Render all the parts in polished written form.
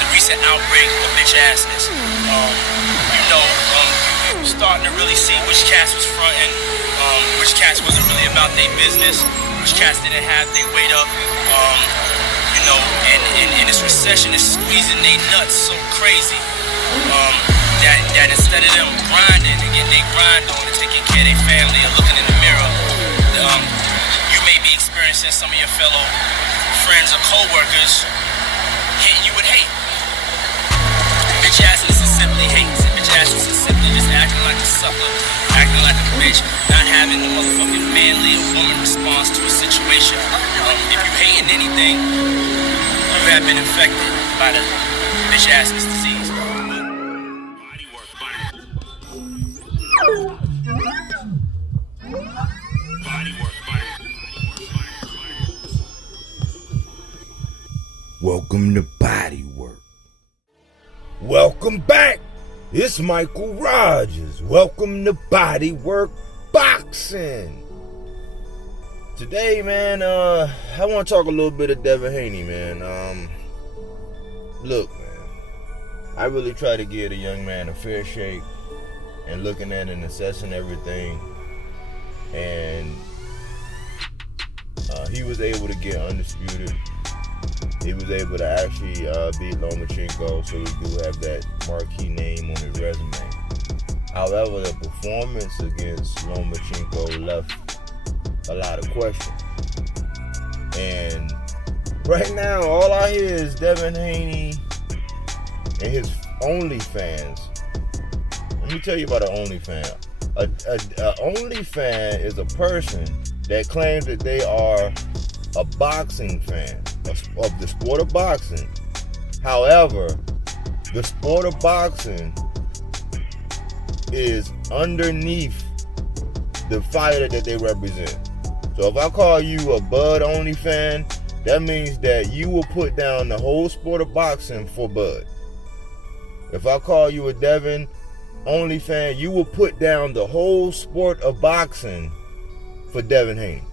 the recent outbreak of bitch assness. Starting to really see which cats was fronting, which cats wasn't really about their business, which cats didn't have their weight up. And this recession is squeezing their nuts so crazy that instead of them grinding and getting their grind on and taking care of their family or looking in the mirror, you may be experiencing some of your fellow friends or co-workers hitting you with hate. Bitch assness is simply hate. Bitch assness is simply just acting like a sucker, acting like a bitch, not having the motherfucking manly or woman response to a situation. If you hating anything, you have been infected by the bitch assness disease. Welcome to Bodywork. Welcome back. It's Michael Rogers. Welcome to Bodywork Boxing. Today, man, I want to talk a little bit of Devin Haney, man. Look, man, I really try to give the young man a fair shake and looking at and assessing everything. And he was able to get undisputed. He was able to actually beat Lomachenko, so he do have that marquee name on his resume. However, the performance against Lomachenko left a lot of questions. And right now, all I hear is Devin Haney and his OnlyFans. Let me tell you about an OnlyFan. A OnlyFan is a person that claims that they are a boxing fan of the sport of boxing. However, the sport of boxing is underneath the fighter that they represent. So if I call you a Bud only fan, that means that you will put down the whole sport of boxing for Bud. If I call you a Devin only fan, you will put down the whole sport of boxing for Devin Haney.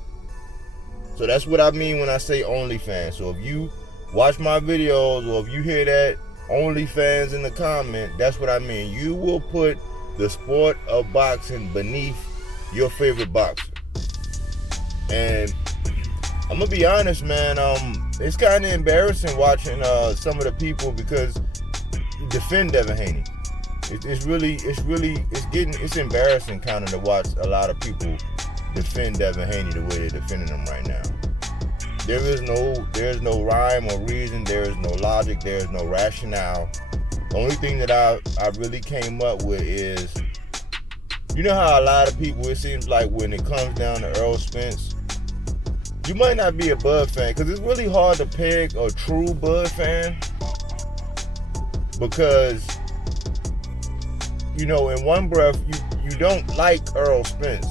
So that's what I mean when I say OnlyFans. So if you watch my videos or if you hear that OnlyFans in the comment, that's what I mean. You will put the sport of boxing beneath your favorite boxer. And I'm gonna be honest, man, it's kind of embarrassing watching some of the people because defend Devin Haney. It's embarrassing kind of to watch a lot of people defend Devin Haney the way they're defending him right now. There's no rhyme or reason, there is no logic, there is no rationale. The only thing that I really came up with is, you know how a lot of people, it seems like when it comes down to Errol Spence, you might not be a Bud fan, because it's really hard to peg a true Bud fan, because, in one breath, you don't like Errol Spence,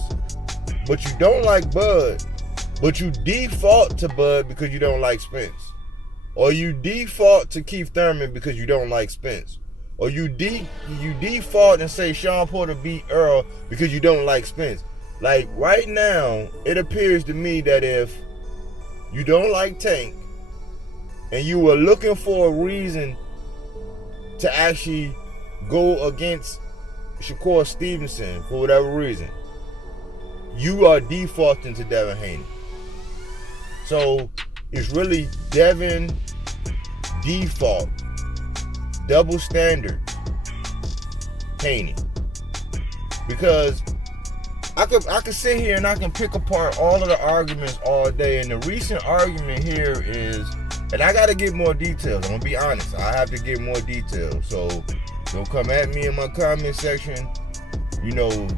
but you don't like Bud, but you default to Bud because you don't like Spence. Or you default to Keith Thurman because you don't like Spence. Or you default and say Sean Porter beat Earl because you don't like Spence. Like right now, it appears to me that if you don't like Tank and you were looking for a reason to actually go against Shakur Stevenson for whatever reason, you are defaulting to Devin Haney. So it's really Devin default, double standard Haney. Because I could sit here and I can pick apart all of the arguments all day, and the recent argument here is, and I gotta get more details, I'm gonna be honest, I have to get more details. So don't come at me in my comment section,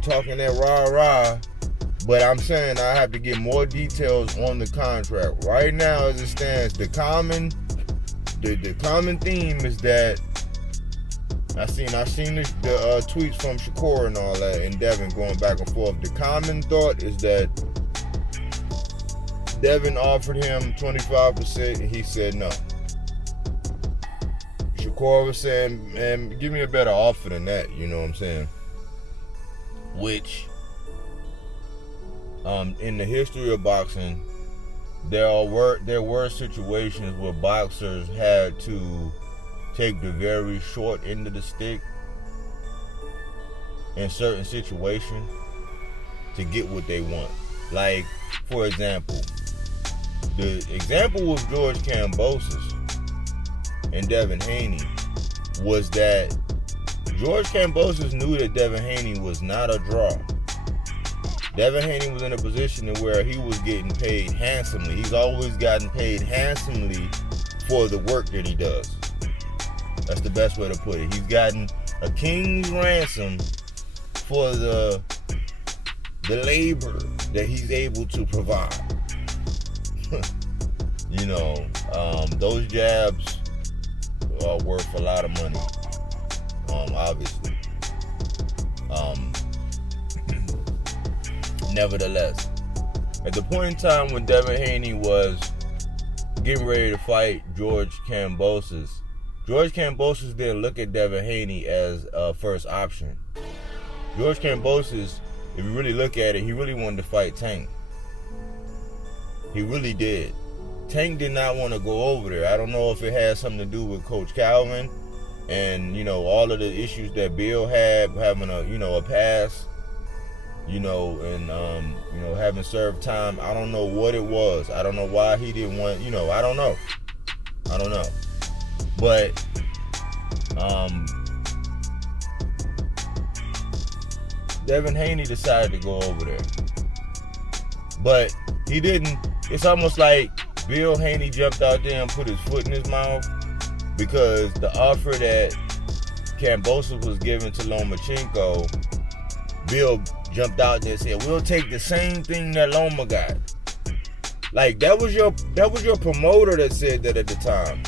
talking that rah-rah. But I'm saying I have to get more details on the contract. Right now, as it stands, the common theme is that I seen the tweets from Shakur and all that, and Devin going back and forth. The common thought is that Devin offered him 25%, and he said no. Shakur was saying, "Man, give me a better offer than that." You know what I'm saying? Which, in the history of boxing, there were situations where boxers had to take the very short end of the stick in certain situations to get what they want. Like, for example, the example with George Kambosos and Devin Haney was that George Kambosos knew that Devin Haney was not a draw. Devin Haney was in a position where he was getting paid handsomely. He's always gotten paid handsomely for the work that he does. That's the best way to put it. He's gotten a king's ransom for the labor that he's able to provide. You know, those jabs are worth a lot of money, obviously. Nevertheless, at the point in time when Devin Haney was getting ready to fight George Kambosos didn't look at Devin Haney as a first option. George Kambosos, if you really look at it, he really wanted to fight Tank. He really did. Tank did not want to go over there. I don't know if it had something to do with Coach Calvin and, you know, all of the issues that Bill had, having a pass, and having served time. I don't know what it was. I don't know why he didn't want, I don't know. But Devin Haney decided to go over there. But he didn't. It's almost like Bill Haney jumped out there and put his foot in his mouth, because the offer that Kambosos was giving to Lomachenko, Bill jumped out there and said, "We'll take the same thing that Loma got." Like, that was your promoter that said that at the time.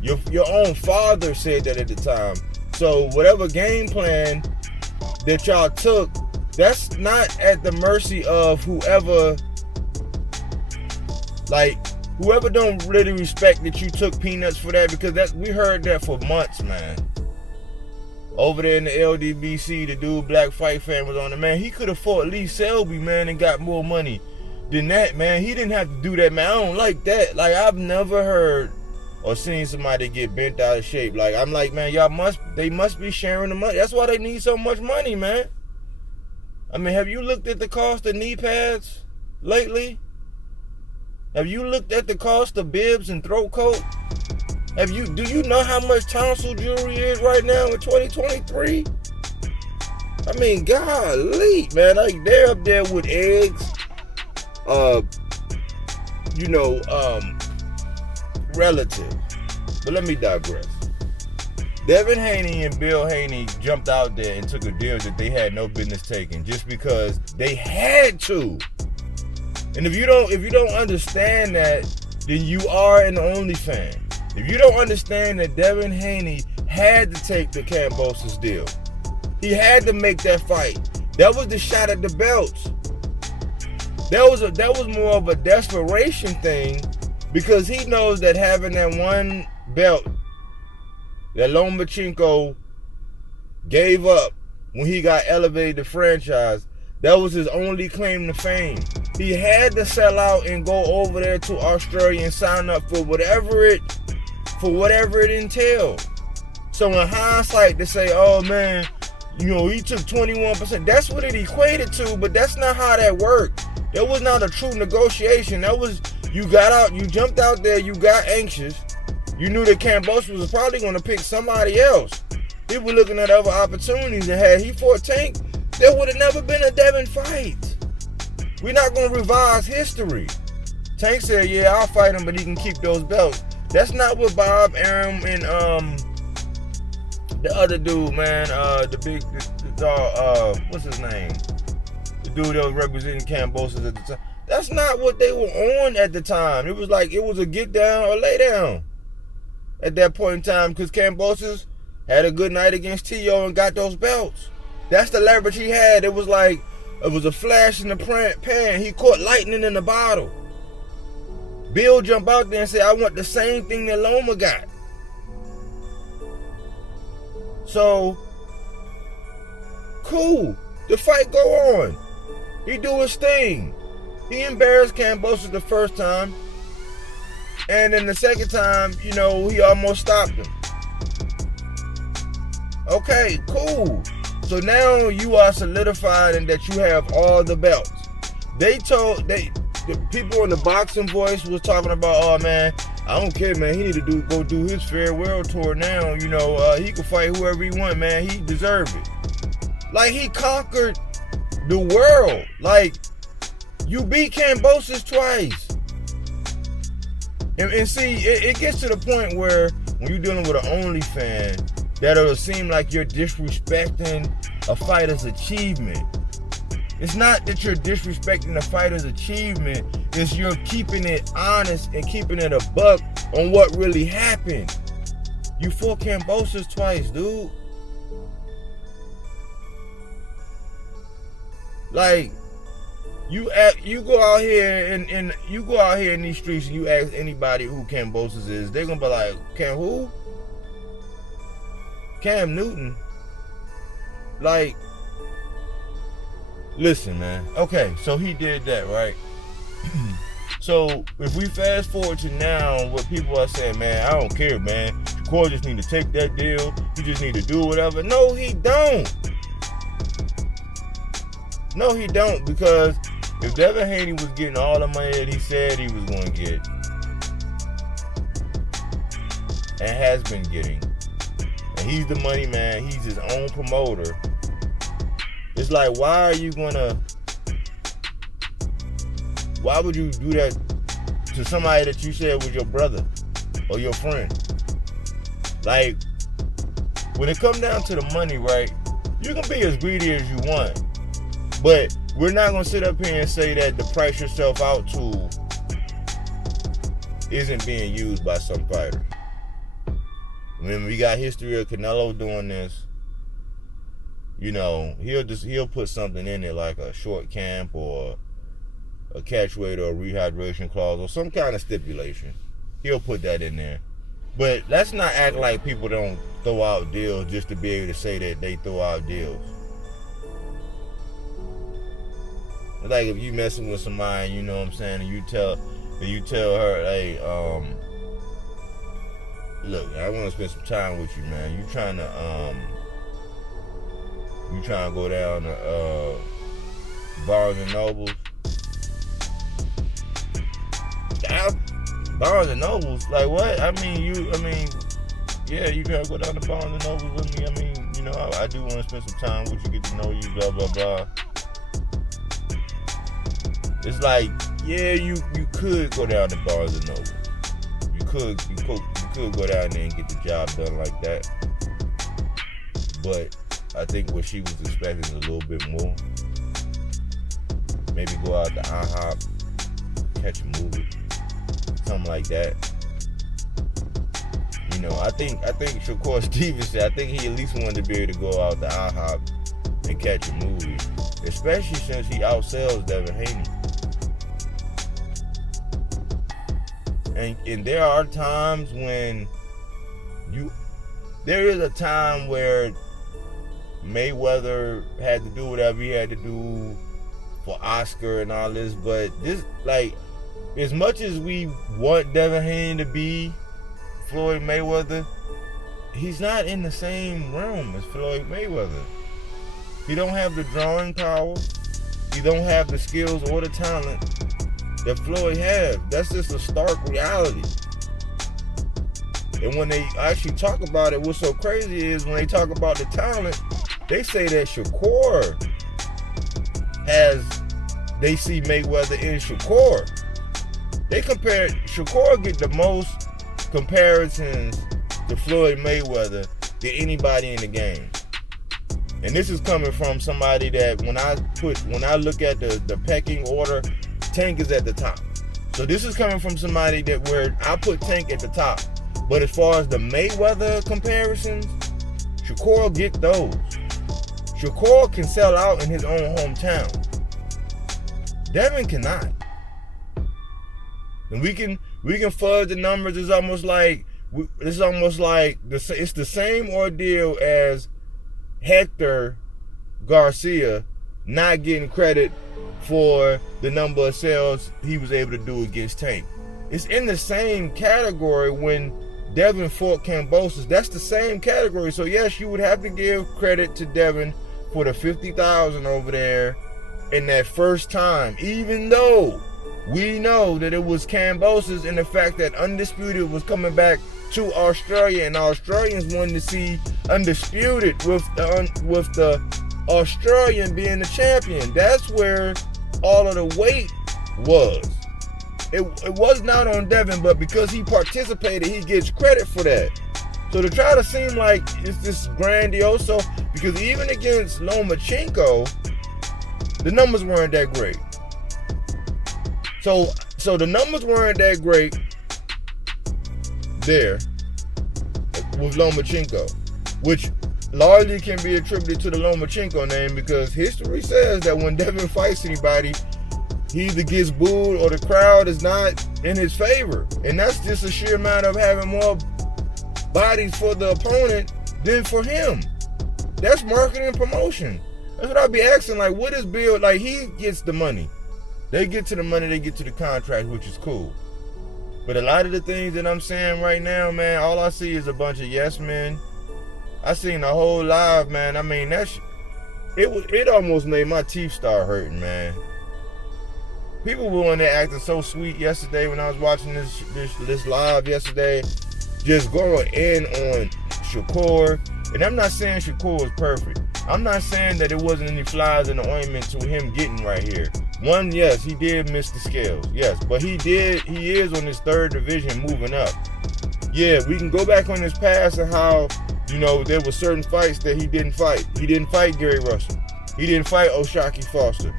Your own father said that at the time. So whatever game plan that y'all took, that's not at the mercy of whoever don't really respect that you took peanuts for that, because we heard that for months, man. Over there in the LDBC, the dude Black Fight Fan was on it, man. He could have fought Lee Selby, man, and got more money than that, man. He didn't have to do that, man. I don't like that. Like, I've never heard or seen somebody get bent out of shape. Like, I'm like, man, they must be sharing the money. That's why they need so much money, man. I mean, have you looked at the cost of knee pads lately? Have you looked at the cost of bibs and throat coat? Do you know how much tonsil jewelry is right now in 2023? I mean, golly, man, like, they're up there with eggs, relative. But let me digress. Devin Haney and Bill Haney jumped out there and took a deal that they had no business taking, just because they had to. And if you don't understand that, then you are an only fan. If you don't understand that Devin Haney had to take the Kambosos deal, he had to make that fight. That was the shot at the belts. That was more of a desperation thing, because he knows that having that one belt that Lomachenko gave up when he got elevated to franchise, that was his only claim to fame. He had to sell out and go over there to Australia and sign up for whatever it entailed. So in hindsight, to say, oh man, he took 21%, that's what it equated to, but that's not how that worked. That was not a true negotiation. That was, you got out, you jumped out there, you got anxious. You knew that Kambosos was probably going to pick somebody else. He was looking at other opportunities, and had he fought Tank, there would have never been a Devin fight. We're not going to revise history. Tank said, yeah, I'll fight him, but he can keep those belts. That's not what Bob Arum and the other dude, man, what's his name? The dude that was representing Kambosos at the time. That's not what they were on at the time. It was like, it was a get down or lay down at that point in time, because Kambosos had a good night against T.O. and got those belts. That's the leverage he had. It was like, it was a flash in the pan. He caught lightning in the bottle. Bill jumped out there and said, I want the same thing that Loma got. So, cool. The fight go on. He do his thing. He embarrassed Kambosos the first time. And then the second time, he almost stopped him. Okay, cool. So now you are solidified in that you have all the belts. The people in the Boxing Voice was talking about, oh man, I don't care, man. He need to go do his farewell tour now. You know, he can fight whoever he want, man. He deserved it. Like, he conquered the world. Like, you beat Kambosos twice. And see, it gets to the point where when you're dealing with an OnlyFan, that it'll seem like you're disrespecting a fighter's achievement. It's not that you're disrespecting a fighter's achievement. It's you're keeping it honest and keeping it a buck on what really happened. You fought Kambosos twice, dude. Like, you go out here and you go out here in these streets and you ask anybody who Kambosos is, they're gonna be like, who? Cam Newton. Like, listen, man. Okay, so he did that, right? So if we fast forward to now, what people are saying, man, I don't care, man. Shakur just need to take that deal. He just need to do whatever. No, he don't. No, he don't, because if Devin Haney was getting all the money that he said he was going to get, and has been getting, and he's the money man, he's his own promoter, it's like, why would you do that to somebody that you said was your brother or your friend? Like, when it comes down to the money, right, you can be as greedy as you want, but we're not going to sit up here and say that the price yourself out tool isn't being used by some fighters. When we got history of Canelo doing this, you know, he'll put something in it like a short camp or a catch weight or a rehydration clause or some kind of stipulation. He'll put that in there. But let's not act like people don't throw out deals just to be able to say that they throw out deals. Like, if you messing with somebody, you know what I'm saying, and you tell her, hey, look, I want to spend some time with you, man. You trying to go down to Barnes and Nobles? Barnes and Nobles? Like, what? Yeah, you gotta go down to Barnes and Nobles with me. I mean, you know, I do want to spend some time with you, get to know you, blah, blah, blah. It's like, yeah, you could go down to Barnes and Noble. You could go down there and get the job done like that. But I think what she was expecting is a little bit more. Maybe go out to IHOP, catch a movie, something like that. You know, I think Shakur Stevenson, I think he at least wanted to be able to go out to IHOP and catch a movie, especially since he outsells Devin Haney. And there are times when there is a time where Mayweather had to do whatever he had to do for Oscar and all this, but this, like, as much as we want Devin Haney to be Floyd Mayweather, he's not in the same realm as Floyd Mayweather. He don't have the drawing power. He don't have the skills or the talent that Floyd have. That's just a stark reality. And when they actually talk about it, what's so crazy is when they talk about the talent, they say that Shakur they see Mayweather in Shakur. Shakur get the most comparisons to Floyd Mayweather than anybody in the game. And this is coming from somebody that when I look at the pecking order, Tank is at the top. So this is coming from somebody that where I put Tank at the top. But as far as the Mayweather comparisons, Shakur get those. Shakur can sell out in his own hometown. Devin cannot. And we can fudge the numbers. It's almost like it's the same ordeal as Hector Garcia not getting credit for the number of sales he was able to do against Tank. It's in the same category when Devin fought Kambosos, that's the same category. So yes, you would have to give credit to Devin for the 50,000 over there in that first time, even though we know that it was Kambosos and the fact that Undisputed was coming back to Australia, and Australians wanted to see Undisputed with the Australian being the champion. That's where all of the weight was. It was not on Devin, but because he participated, he gets credit for that. So to try to seem like it's this grandioso, because even against Lomachenko, the numbers weren't that great. So the numbers weren't that great there with Lomachenko, which largely can be attributed to the Lomachenko name, because history says that when Devin fights anybody, he either gets booed or the crowd is not in his favor. And that's just a sheer matter of having more bodies for the opponent than for him. That's marketing and promotion. That's what I'll be asking. Like, what is Bill? Like, he gets the money. They get to the money, they get to the contract, which is cool. But a lot of the things that I'm saying right now, man, all I see is a bunch of yes men. I seen the whole live, man. I mean, it almost made my teeth start hurting, man. People were on there acting so sweet yesterday when I was watching this live yesterday, just going in on Shakur. And I'm not saying Shakur was perfect. I'm not saying that it wasn't any flies in the ointment to him getting right here. One, yes, he did miss the scales. Yes, but he is on his third division moving up. Yeah, we can go back on his past and how, you know, there were certain fights that he didn't fight. He didn't fight Gary Russell. He didn't fight O'Shaquie Foster.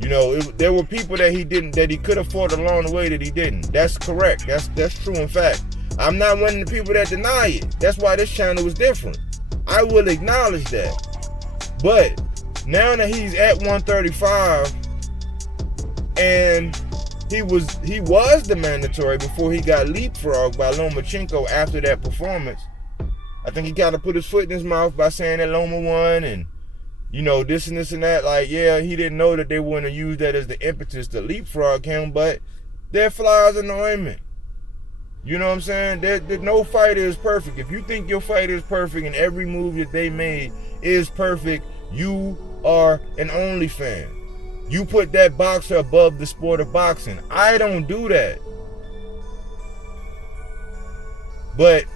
You know, there were people that he could have fought along the way that he didn't. That's correct. That's true in fact. I'm not one of the people that deny it. That's why this channel was different. I will acknowledge that. But now that he's at 135 and he was the mandatory before he got leapfrogged by Lomachenko after that performance, I think he kind of put his foot in his mouth by saying that Loma won and, you know, this and this and that. Like, yeah, he didn't know that they were going to use that as the impetus to leapfrog him, but they're flies in the ointment. You know what I'm saying? No fighter is perfect. If you think your fighter is perfect and every move that they made is perfect, you are an only fan. You put that boxer above the sport of boxing. I don't do that. But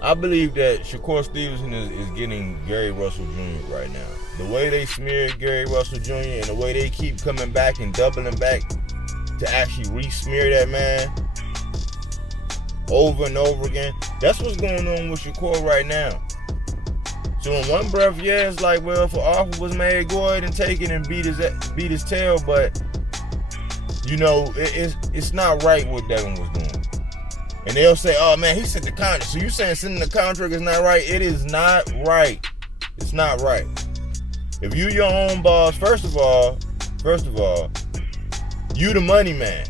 I believe that Shakur Stevenson is getting Gary Russell Jr. right now. The way they smeared Gary Russell Jr. and the way they keep coming back and doubling back to actually re-smear that man over and over again. That's what's going on with Shakur right now. So in one breath, yeah, it's like, well, if an offer was made, go ahead and take it and beat his tail. But, you know, it's not right what Devin was doing. And they'll say, oh man, he sent the contract. So you saying sending the contract is not right? It is not right. It's not right. If you your own boss, first of all, you the money man.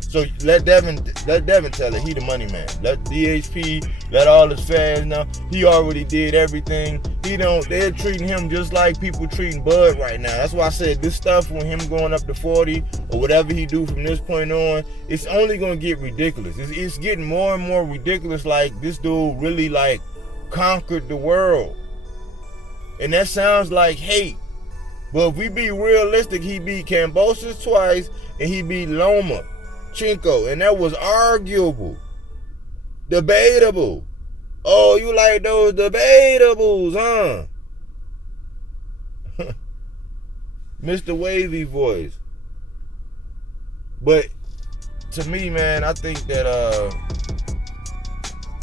So let Devin tell it, he the money man. Let DHP, let all his fans know he already did everything. They're treating him just like people treating Bud right now. That's why I said this stuff with him going up to 40 or whatever he do from this point on, it's only gonna get ridiculous. It's getting more and more ridiculous. Like this dude really like conquered the world, and that sounds like hate. But if we be realistic, he beat Kambosos twice and he beat Lomachenko, and that was arguable, debatable. Oh, you like those debatables, huh? Mr. Wavy voice. But to me, man, I think that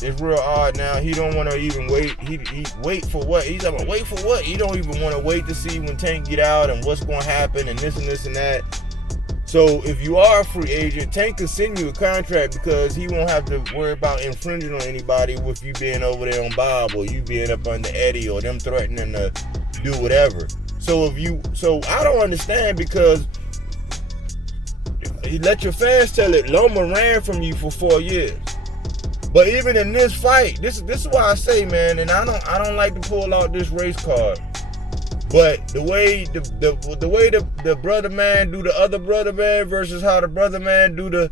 it's real odd now. He don't want to even wait. He wait for what? He's like, wait for what? He don't even want to wait to see when Tank get out and what's going to happen and this and this and that. So if you are a free agent, Tank can send you a contract because he won't have to worry about infringing on anybody with you being over there on Bob or you being up under Eddie or them threatening to do whatever. So I don't understand, because you let your fans tell it, Loma ran from you for 4 years. But even in this fight, this is why I say, man, and I don't like to pull out this race card. But the way the brother man do the other brother man versus how the brother man do the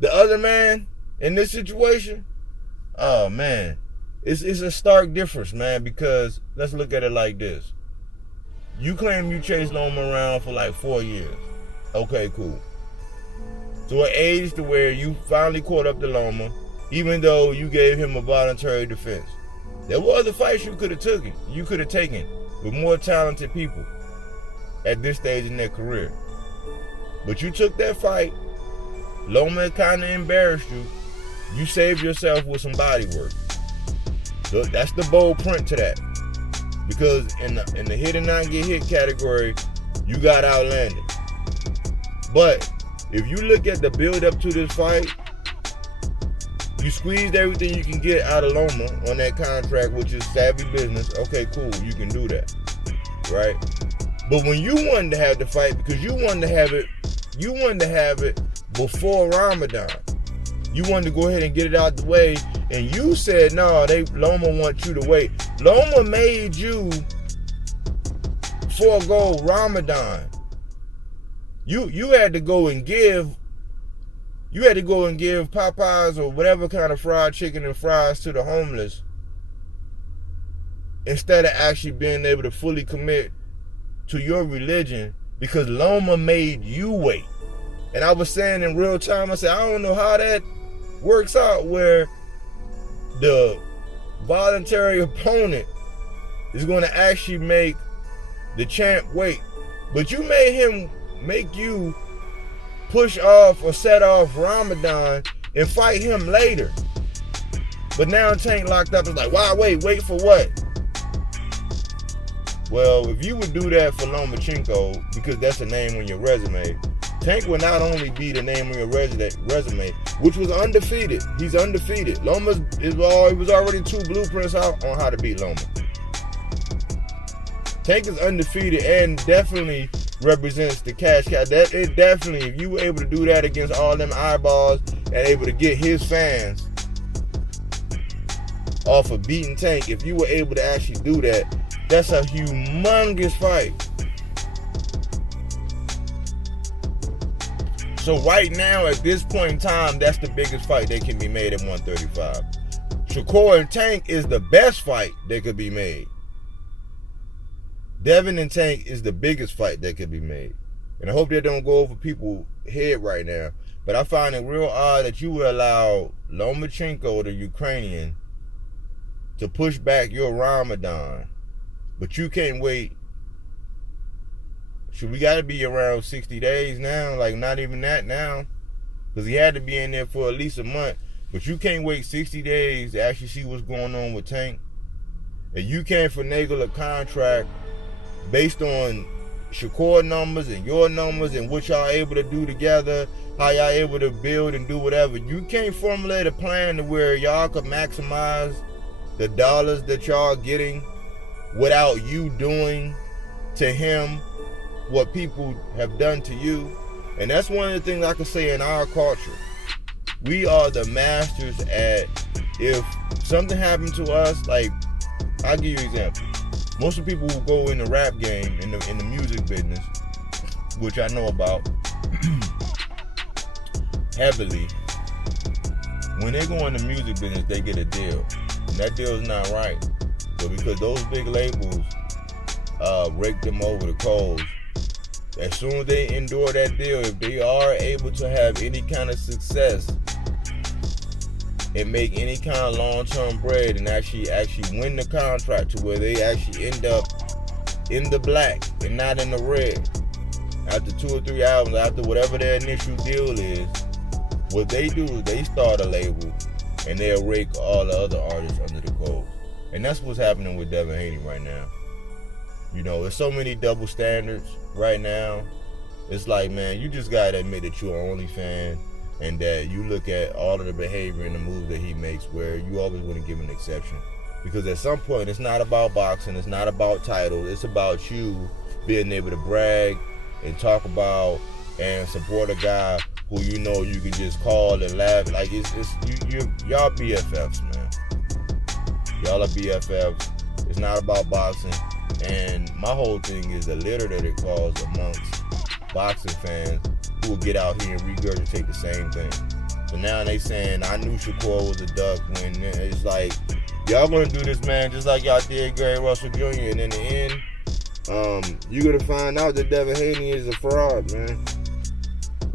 The other man in this situation, oh man, it's a stark difference, man, because let's look at it like this. You claim you chased Loma around for like 4 years. Okay, cool. So an age to where you finally caught up to Loma, even though you gave him a voluntary defense. There were other fights you could have taken with more talented people at this stage in their career. But you took that fight. Loma kind of embarrassed you. You saved yourself with some body work. So that's the bold print to that. Because in the hit and not get hit category, you got outlanded. But if you look at the build up to this fight, you squeezed everything you can get out of Loma on that contract, which is savvy business. Okay, cool, you can do that, right? But when you wanted to have the fight, because you wanted to have it before Ramadan. You wanted to go ahead and get it out the way, and you said, no, Loma want you to wait. Loma made you forego Ramadan. You had to go and give Popeyes or whatever kind of fried chicken and fries to the homeless instead of actually being able to fully commit to your religion, because Loma made you wait. And I was saying in real time, I said, I don't know how that works out where the voluntary opponent is going to actually make the champ wait. But you made make you push off or set off Ramadan and fight him later. But now Tank locked up. It's like, why wait for what? Well, if you would do that for Lomachenko, because that's a name on your resume, Tank would not only be the name on your resume, which was undefeated. He's undefeated. It was already 2 blueprints out on how to beat Loma. Tank is undefeated and definitely represents the cash cow. That it definitely, if you were able to do that against all them eyeballs and able to get his fans off of beating Tank, if you were able to actually do that, that's a humongous fight. So right now, at this point in time, that's the biggest fight that can be made at 135. Shakur and Tank is the best fight that could be made. Devin and Tank is the biggest fight that could be made. And I hope that don't go over people's head right now. But I find it real odd that you would allow Lomachenko, the Ukrainian, to push back your Ramadan. But you can't wait. Should we got to be around 60 days now? Like, not even that now. Because he had to be in there for at least a month. But you can't wait 60 days to actually see what's going on with Tank. And you can't finagle a contract based on Shakur numbers and your numbers and what y'all able to do together, how y'all able to build and do whatever. You can't formulate a plan to where y'all could maximize the dollars that y'all getting without you doing to him what people have done to you. And that's one of the things I can say in our culture. We are the masters at, if something happened to us, like, I'll give you an example. Most of the people who go in the rap game, in the music business, which I know about heavily, when they go in the music business, they get a deal. And that deal is not right. But because those big labels rake them over the coals, as soon as they endure that deal, if they are able to have any kind of success and make any kind of long-term bread and actually win the contract to where they actually end up in the black and not in the red after 2 or 3 albums, after whatever their initial deal is, what they do is they start a label and they'll rake all the other artists under the coals. And that's what's happening with Devin Haney right now. You know, there's so many double standards right now. It's like, man, you just gotta admit that you're an only fan and that you look at all of the behavior and the moves that he makes where you always want to give an exception. Because at some point, it's not about boxing, it's not about titles, it's about you being able to brag and talk about and support a guy who you know you can just call and laugh. Like, y'all BFFs, man. Y'all are BFFs. It's not about boxing. And my whole thing is the litter that it caused amongst boxing fans who will get out here and regurgitate the same thing. So now they saying I knew Shakur was a duck, when it's like, y'all gonna do this, man, just like y'all did Gary Russell Jr. And in the end, you're gonna find out that Devin Haney is a fraud, man.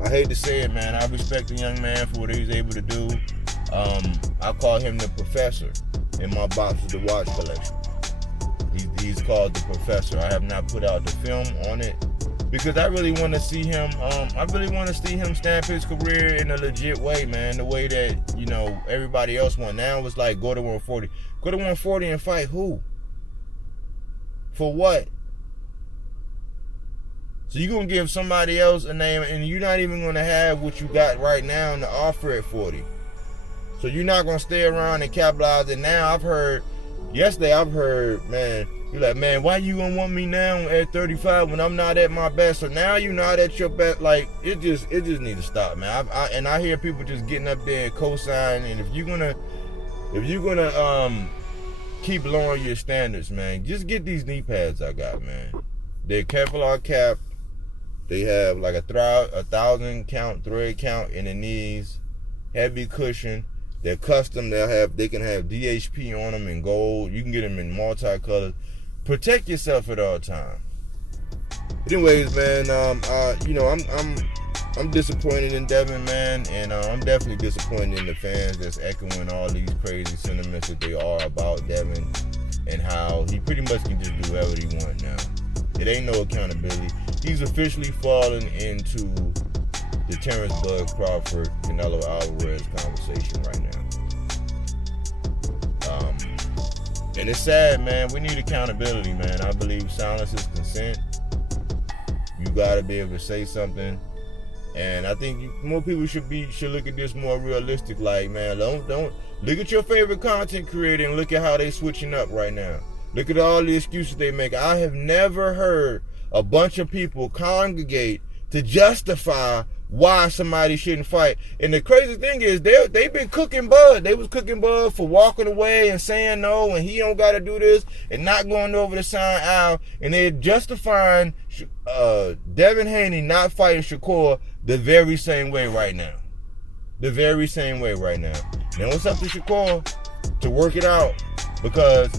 I hate to say it, man. I respect the young man for what he was able to do. I call him the professor in my boxes to watch collection. He's called the professor. I have not put out the film on it because I really want to see him. I really want to see him stamp his career in a legit way, man. The way that, you know, everybody else went. Now it's like go to 140. Go to 140 and fight who? For what? So you're going to give somebody else a name and you're not even going to have what you got right now in the offer at 40. So you're not going to stay around and capitalize it. Now yesterday I've heard, man, you're like, man, why you going to want me now at 35 when I'm not at my best? So now you're not at your best. Like, it just needs to stop, man. I hear people just getting up there and co-signing. And if you're going to keep lowering your standards, man, just get these knee pads I got, man. They're Kevlar cap. They have like a 1,000 count thread count in the knees, heavy cushion. They're custom. They can have DHP on them in gold. You can get them in multicolors. Protect yourself at all times. Anyways, man, you know, I'm disappointed in Devin, man, and I'm definitely disappointed in the fans that's echoing all these crazy sentiments that they are about Devin and how he pretty much can just do whatever he wants now. It ain't no accountability. He's officially fallen into the Terrence Bud Crawford, Canelo Alvarez conversation right now. And it's sad, man. We need accountability, man. I believe silence is consent. You gotta be able to say something. And I think more people should look at this more realistic. Like, man, don't look at your favorite content creator and look at how they switching up right now. Look at all the excuses they make. I have never heard a bunch of people congregate to justify why somebody shouldn't fight. And the crazy thing is, they've been cooking Bud. They was cooking Bud for walking away and saying no, and he don't got to do this, and not going over the sign out. And they're justifying Devin Haney not fighting Shakur the very same way right now. The very same way right now. Now it's up to Shakur to work it out, because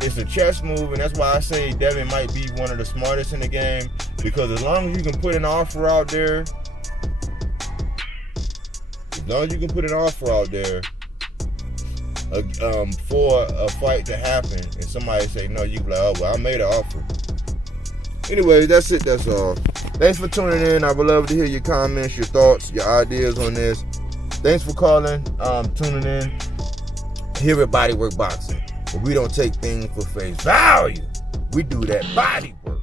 it's a chess move, and that's why I say Devin might be one of the smartest in the game, because as long as you can put an offer out there, for a fight to happen, and somebody say no, you can be like, oh, well, I made an offer. Anyway, that's it. That's all. Thanks for tuning in. I would love to hear your comments, your thoughts, your ideas on this. Thanks for calling, tuning in. Here at BodyWorkBoxing, but we don't take things for face value. We do that body work.